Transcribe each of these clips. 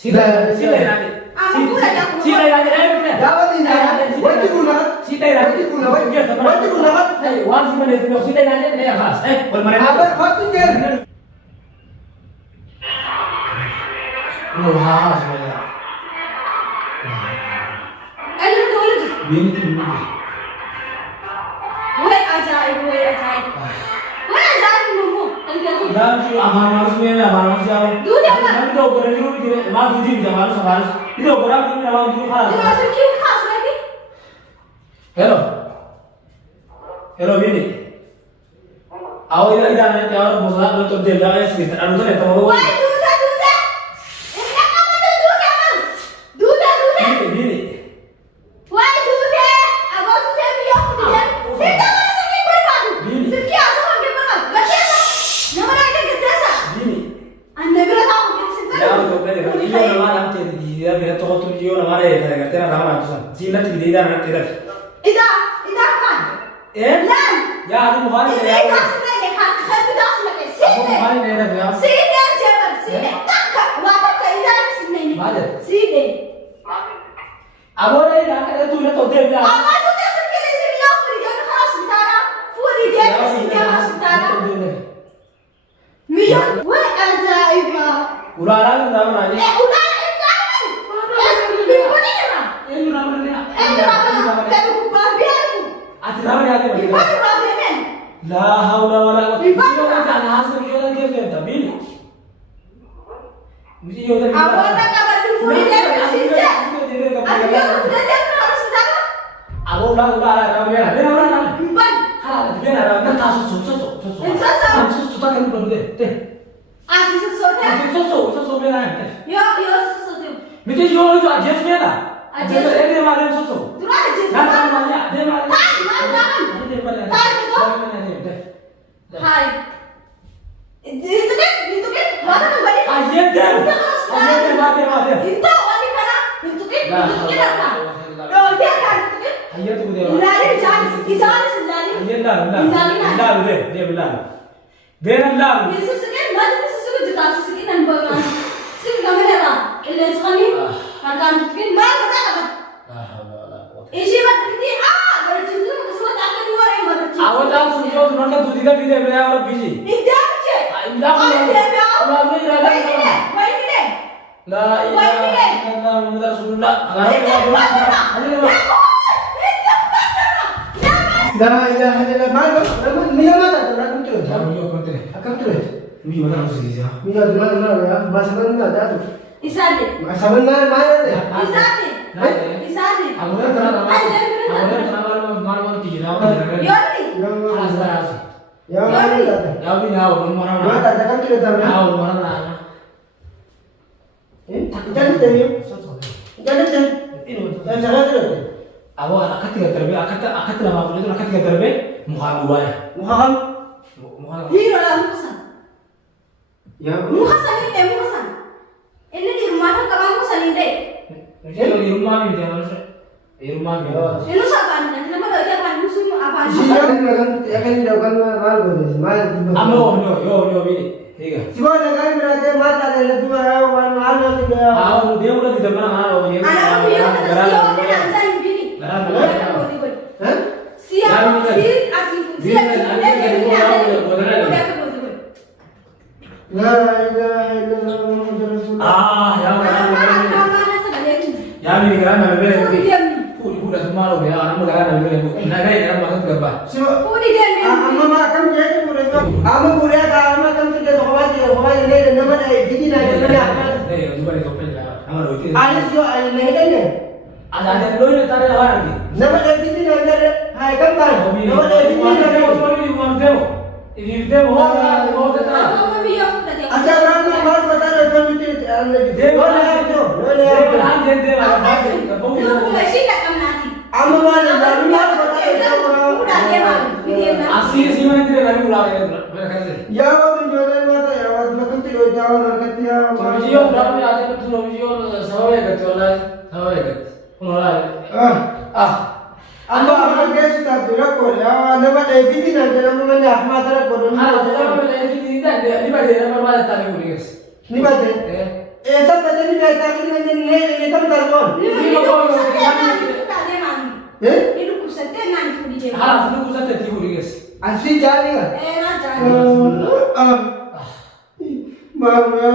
Sita irani. Sita irani. Dapat ini. Wajib guna. Sita irani. Wajib guna. Wajib guna. Wan sih mana itu? Sita irani ini ya khas. Kalau mereka. Apa khas ini? Oh khas semuanya. Ayo dulu. Bini tu bini. Woi ajaib. Woi ajaib nunggu. Dan tu aman harusnya siapa? Dulu apa? Nanti kau berani dulu dia, malu dia jangan harus. Itu berani dia malu dia khas. Masuk kiu khas lagi. Hello bini. Awak ini dah nanti awak bosan untuk dia dah sekitar. Anu tu ni tahu. Woi duda. Ini kamu tu duda. Duda. Bini. Woi duda. Abang duda biar aku dia. Kita mana sakit berbadu. Sakit asal sakit berbadu. Gak nama lagi kita sah. Bini. Anda bila tahu kita sakit. Ya betul betul. Iyo nama nanti dia bila tahu tu iyo nama dia. Kita nama apa tu? Cina tu dia nanti dah. Ida apa? Lan. Ya aku mohon Ini ya. khas lagi. Khas das lagi. Aku mohon ni dah. Sini jalan. Sini. Tak. Wabak ida sini. Mana? Sini. Aku ni nak ada tu nak tahu dia. Apa tu dah sakit ni sini ya. Furi dia khas utara. Furi dia sini khas utara. Mian. Woi ajaib. Ular nama mana? Udah itu. Ini pun era. Ini nama mana? Apa? Tapi babian. Ati nama dia apa? Babi babian. La haula wala quwwata illa billah. Kan hasil dia lagi dia tapi. Mesti yo dah. Apa nak kabar tu furi dia sini. Ada yang sudah dia harus sudah. Aku udah nama dia. Dia nama mana? Empat. Dia nama nak susu. Susu tak kan belum deh. Asyik sesuatu. Susu mana? Yo sesuatu. Mesti yo itu aja semua. Aja dia mana susu? Dulu ada jenis. Nama mana? Dia mana? Mana? Dia mana? Hai itu. Hai. Itu kan. Mana kembali? Aja dia. Mati. Itu wanita kan? Itu kan apa? Oh dia kan itu kan? Ayat tu dia. Ilari jangan sendiri. Ayat dia bilang. Dia bilang. Yesus kan mana Yesus juga sesuatu kan bawa. Sih kami apa? Ilah sekali. Akan itu kan mana apa? Isi mata kita bercinta kesuat akan dua orang bercinta. Awak tahu sunjuk mereka tu tidak bila beliau orang busy. Indah je. Indah pun. Ulama ni ada. Baik ni. La ilaha illallah Muhammad Rasulullah. La ilaha illallah. Mana? Mian mana? Nak tu. Akan tu. Mio mana mesti dia? Mian mana ya? Masa mana dah tu? Isade. Masa mana ni? Isade. Aku ni terang mana tiga. Yori. Alas. Ya mana? Ya bini awak mana? Mana tak akan tu dah. Awak mana? Jadi tadi. Jadi tadi. Ini. Dan salah tu. Awak akan tiga terbe, akan tiga apa itu? Akan tiga terbe, muhammad. Muhammad. Hiro lah Musa. Ya. Musa ni Musa. Ini di rumah kan kalau Musa ni deh. Jadi di rumah ni dia mana? Di rumah ni. Ini siapa? Nanti nama lagi apa? Musuh apa? Siapa akan dilakukan mal boleh. Mal. Amo yo bini. Tiga. Siapa akan berada mata ada tu orang mal tu dia. Dia udah tidak mana dia. Anak dia kata siapa kena anjing bini. Hah? Siapa sih asli La ilaha illallah Muhammadur Rasulullah. Ya bini kan nak beli. Udah semua lo ya, anak muda kan beli. Nak dalam makan berapa? Siapa? Amma makan jadi boleh tu. Amma boleh tak? Amma kan kita kawat ni nama dia bini nak dia. Juga ni topeng lah. Nama lo itu. Alis yo alis ni kan? Ada lo ni tarik awak ni. Nama dia bini nak dia. Hai kan? Nama dia bini nak dia. Ini dia mau kata. Asal orang baru betul betul itu. Dia mana tu? Dia Amma mana baru betul. Asli sih mana dia baru ulang Ya waktu jualan mata ya waktu makan tidak jauh nak dia. Video berapa ni ada tu video sawai ketulah sawai ket. Amma guys tak jual kau ya. Nama dia bini nak dia nama dia Ahmad ada kau. Nama dia bini tak dia. Ni baca nama mana tadi guys. Ni baca. ऐसा पता नहीं रहता कि मैं कम कर कौन Ini kusatnya nani fudi je. Halas lu kusate ti fudi guys. asli जाने का Na jani. मामा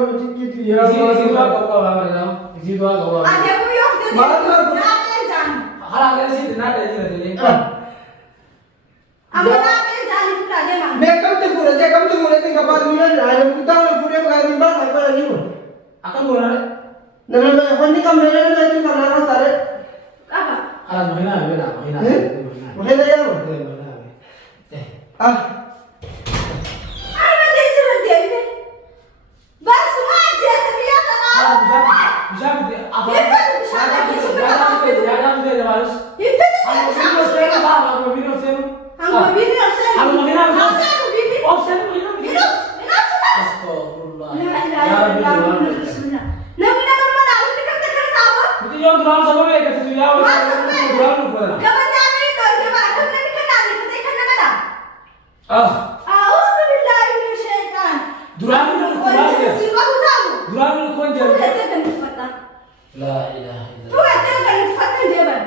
मुझे कितनी यार Isi dua kau lama ni tau. Isi dua kau lama. Ada aku yo fudi. Na jani. Halas kan sih tidak ada juga tadi. Amma na jani fudi aja mang. मैं कम तो पूरे दिन का बाद मिलन आया कुत्ता और पूरे बगैर दिन बाद हर बार नहीं हूँ Akan bola. ना मैं होने का मेरे में तो कमाना सारे Apa? Halas mahina. मुझे ले जाओ Apa dia cuma dia ni? Bas aja sedia kana. Bisa apa? Bisa lagi sebenarnya. Ya dia harus. Itu Aku video senu sama aku video senu. Ang bini sen. Aku mahina. Ang bini. Oh senu mahina. Minum sudah. Astagfirullah. La ilaha illallah Rasulullah. Nabi nak mana aku ni kata kata apa? Itu yang tuan sama mereka itu ya. Tuan lu pernah. Kapan ni tu dia macam ni kena ni kita kena mana? Ah. A'udzu billahi minasyaitan. Tuan lu dia. Siapa tu tahu? Tuan lu kau Tu jadi. ada kan fata. La ilaha Tu illallah. ada kan fata dia ber.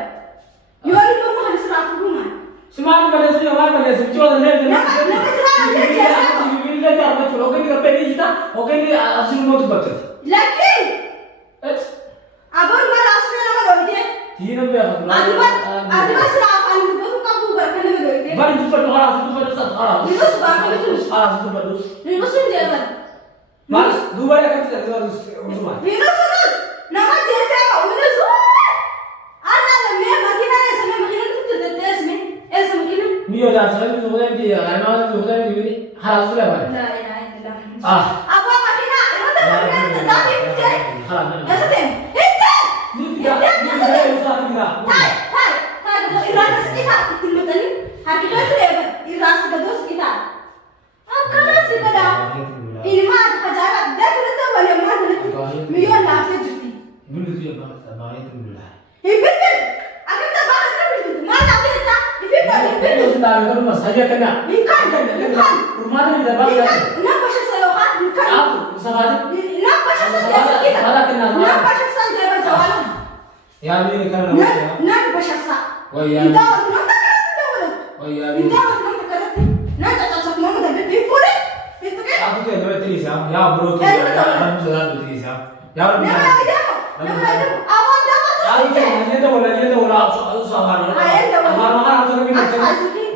Yo ni kamu harus rafu rumah. Semangat pada sini orang pada sini jual leh. Nama jual leh jasa. Ini leh jar macam oke ni kapal ni kita. Oke ni asal mau tu betul. Laki. Abang mana asal nama doi dia? Tiada apa. Adibat serap anu tu kamu berkan nama doi dia. Bari tu pada orang tu pada satu orang. Itu sebab itu. Halas tu pada. Minus dia ber. Mas, dua ya kan tidak harus semua. Minus. Nama dia apa? Minus. Ana lemah makina ni sama makina tu tetes ni. Sama makina. Mio dah selalu tu bukan dia. Anak tu bukan dia ni. Halas tu lah. La ilaha illallah. Ah. Apa makina? Itu tu makina tadi je. Halas. Esok itu. Ni tidak. Ni saya usah tidak. Hai. Irana sekitar itu tadi. Hakika tu dia irana sekitar sekitar. Akana sekitar. Ini mah kajaran. Dah sudah tahu balik mah sudah. Mio nafsu juti. Dulu tu yang bahaya tu dulu lah. Ibn. Akan tak bahas kan? Mana ada tak? Ibn. Itu sudah ada rumah saja kena. Bukan. Rumah tu tidak bahaya. Nak pasal selokan. Bukan. Aku sahaja. Nak pasal saja sekitar. Nak pasal saja berjalan. Ya ini kan. Nak pasal sa. Oh ya. Kita orang tak. Oh ya. Kita orang tak kerja. Nak cakap mama dah before. Itu kan? Aku tu yang dua tiga siap. Ya bro tu. Ya kamu sudah dua tiga siap. Ya. Nama ada. Awak dah Ya itu hanya tu bola aku sahaja. Hara aku sudah bilang.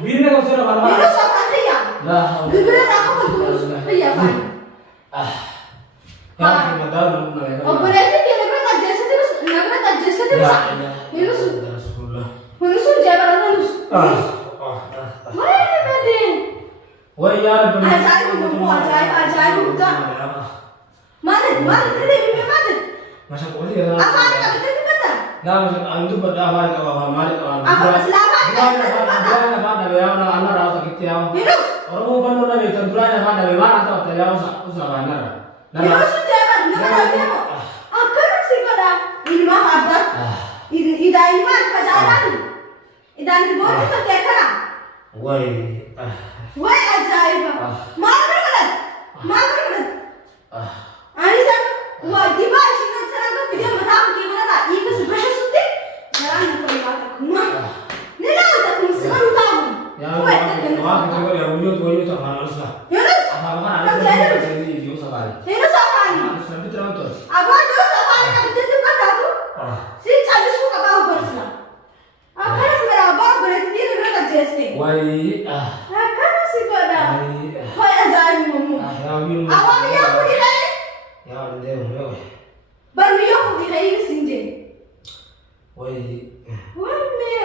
Bini kau sudah hara. Itu siapa dia? Lah. Gimana aku terus? Iya pak. Ya kita tahu nama. Oh berarti dia nak kerja terus. Minus. Minus jangan minus. Mana tadi? Wah ya. Ajaib bukan. Mana tadi ini mana? Masa kau dia. Apa ni kata tadi kata? Nah, itu pada awal kau mari kau. Apa selama? Duranya pada ya anak rasa kita. Minus. Orang mau panu nabi duranya pada mana tahu ya usah mana. Minus jangan. Nama dia apa? Akan sih pada ini mah ada. Ini mah kajaran. Idan di bawah itu kayak mana? Wah ajaib. Mana? Anisan, wah di bawah sini sekarang tu video macam gimana lah? Ini sebenarnya sudah. Sekarang ni kau lihat aku. Ni lah tak sekarang tahu. Ya, kita kau ya unjuk tu harus lah. Yunus. Apa jadi video sekali. Yunus apa ni? Sampai terus. Apa Yunus apa ni? Kau jadi apa tahu? Si cari suka kau bersama. Apa ni sebenarnya apa berarti dia nak kerja sih? Akan sih kau dah. Kau ajaib mumu. Awak ni aku di mana? Ya, dia. Baru ni aku di mana sinje? Wah, Wah,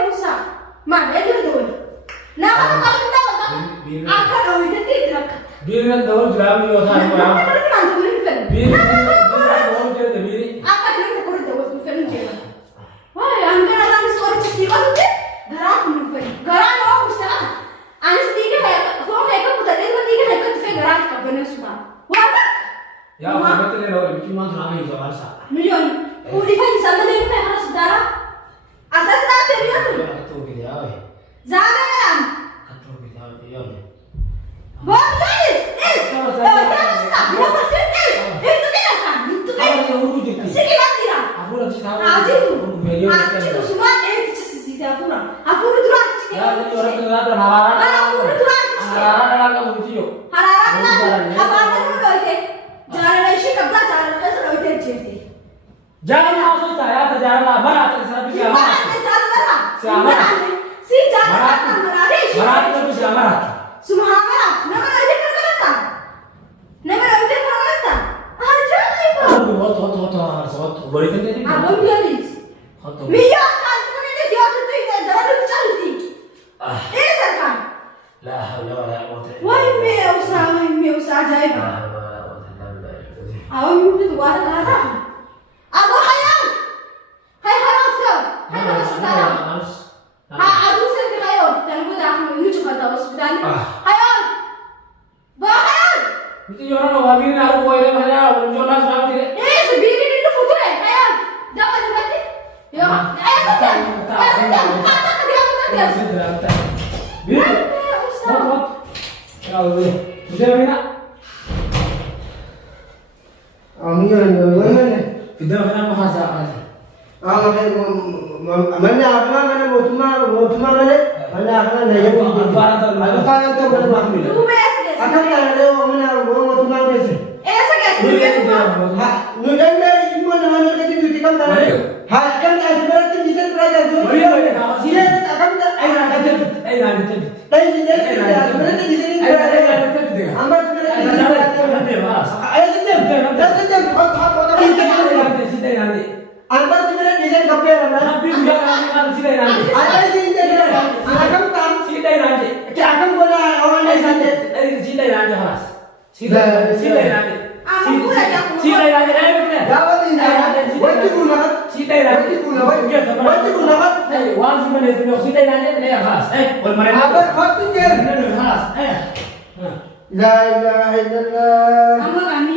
usah. Mana dia dulu? Nama tu kalau kita tahu, akan orang itu tidak. biar tahu jalan yo than Nama ya. tu kan tu boleh kan? Biar tahu jadi biar. Akan kita kurang tahu tu kan je. Wah, angkat orang suara ciri kau tu, garam tu kan? Garam orang usah. Anis tiga hai, phone hai kau putar dia tiga hai kau tu kan garam kau benar sudah. Wah, Ya, aku betul ni orang cuma terang itu bahasa. million. Kudi kan sana dia kan harus darah. Asas tak dia tu. Ya, itu video. Zaman kan? Itu video. What is? Jangan stop. Itu kan kan? Itu kan? Iya, Aku iya. itu semua sisi afuna. Afuna dulu aku sih. Ya, jadi orang tua ada hararan. Afuna dulu aku sih. Hararan ada kamu cium. Hararan Jalan, lah. ya. Apa apa dulu itu? Jalan lagi kabda jalan lagi selalu itu jadi. Jangan masuk saya, jalan lah, barat, saya bisa Gimana marah. ada jalan lah? Siapa? Si jalan Marat. kan marah sih. Barat itu bisa marah. Semua marah. Nama aja kan kata. Nama aja kan kata. Aja ibu. Hot, boleh kan jadi? Abang biarin. Hot. Mia kan ini dia tuh itu jalan itu cari. Ah, Sekarang. la haula wala quwwata illa Wah, billah. ini usah ajaib. La haula wala quwwata illa billah. Awak mungkin tuh ada kata. Abu Hayam. Hai Hayam sir. Hai Hayam sekarang. Aduh saya di Hayam. Dan gue dah menuju ke hospital. Hayam. Bah Hayam. Itu orang wabin aku kau ini mana orang jualan sama dia. Sebiri itu foto Hayam. Jangan dibati. Ya, ayo sudah. Ayo sudah. Kata dia. Bin. Hot. Ya Allah. Sudah mana? Sudah mana bahasa apa? mana mutuma mana na yabu Dua mes guys. akan tak ada orang mana mutuma desa Guys, dua ha nudanda mana mana kati duti kan tak ada ha kan ada berarti bisa belajar tu dia akan tak tapi dia berarti di sini ambil berarti ayo sedem sedem ambil sebenarnya desain kapal mana ada sini akan tak akan bola orang lain saja dapat ini wajib guna apa khotnya la ilaha illallah Kamu kami